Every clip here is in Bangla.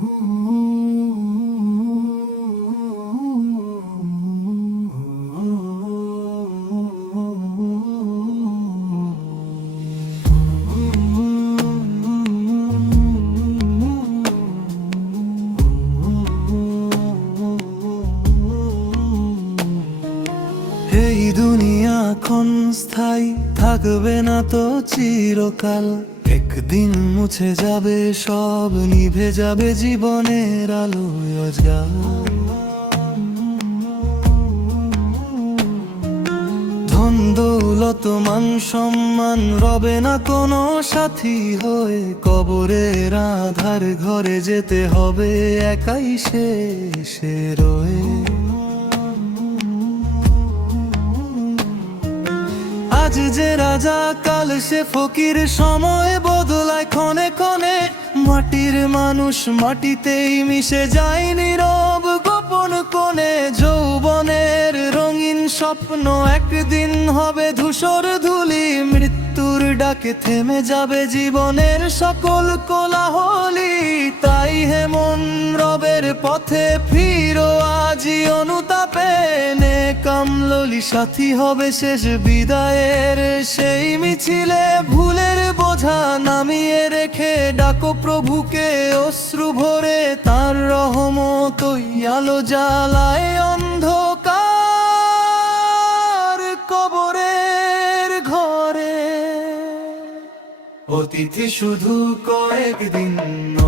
এই দুনিয়া ক্ষণস্থায়ী থাকবে না তো চিরকাল, একদিন মুছে যাবে সব, নিভে যাবে জীবনের আলো অজগার। ধন দৌলত মান সম্মান রবে না কোনো সাথী হয়ে, কবরের আধার ঘরে যেতে হবে একাই শেষে রয়ে। আজ যে রাজা কাল সে ফকির, সময় বদলায় ক্ষণে ক্ষণে, মাটির মানুষ মাটিতেই মিশে যায় নীরব গোপন কোণে। যৌবনের রঙিন স্বপ্ন একদিন হবে ধূসর ধুলি, মৃত্যুর ডাকে থেমে যাবে জীবনের সকল কোলাহলী। তাই হে মন রবের পথে ফিরো আজি অনুতাপে, কামললি সাথী হবে শেষ বিদায়ের সেই মিছিলে। ভুলের বোঝা নামিয়ে রেখে ডাকো প্রভুকে অশ্রু ভরে, তার রহমতই আলো জ্বালায় অন্ধকার কবরের ঘরে। অতিথি শুধু কয়েকদিন,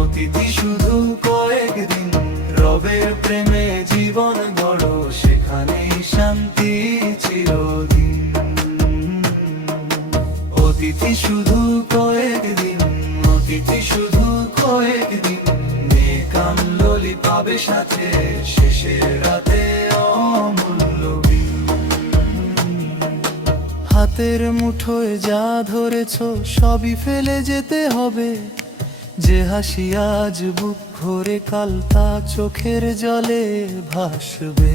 অতিথি শুধু কয়েকদিন, রবের প্রেমে জীবন গড়, সেখানেই শান্তি চিরদিন। অতিথি শুধু কয়েকদিন, অতিথি শুধু কয়েকদিন, কামললি পাবে সাথে শেষের রাতে অমূল্য বিন। হাতের মুঠোয় যা ধরেছ সবই ফেলে যেতে হবে, যে হাসি আজ বুক ভরে কাল তা চোখের জলে ভাসবে।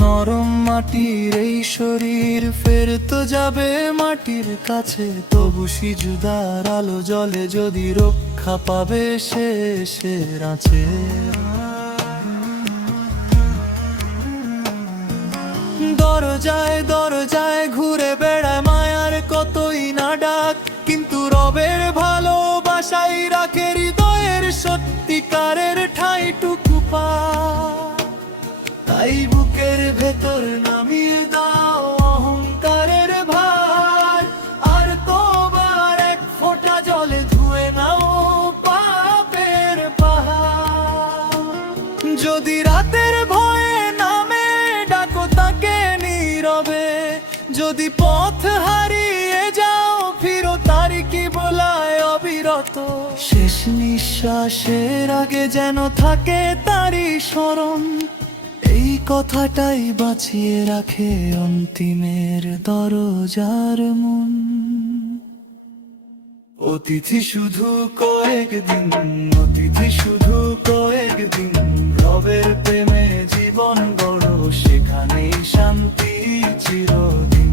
নরম মাটির এই শরীর ফের তো যাবে মাটির কাছে, তবু সিজদার আলো জলে যদি রক্ষা পাবে শেষের আঁচে। দরজায় দরজায় ঘুরে বেড়ায় মায়ার কতই না ডাক, কিন্তু রবের ভালোবাসাই রাখে হৃদয়ের সত্যিকারের ঠাঁইটুকু পা। তাই বুকের ভেতর নামিয়ে দাও অহংকারের ভার, আর তোবার এক ফোঁটা জলে ধুয়ে নাও পাপের পাহাড়। যদি রাতের ভয়ে নামে ডাকো তাকে নীরবে, যদি পথ হারিয়ে যাও ফিরো তারি কি বলায় অবিরত। শেষ নিঃশ্বাসের আগে যেন থাকে তারি স্মরণ, এই কথাটাই বাঁচিয়ে রাখে অন্তিমের দরজার মন। অতিথি শুধু কয়েকদিন, অতিথি শুধু কয়েকদিন, রবের প্রেমে জীবন গড়, সেখানেই শান্তি চিরদিন।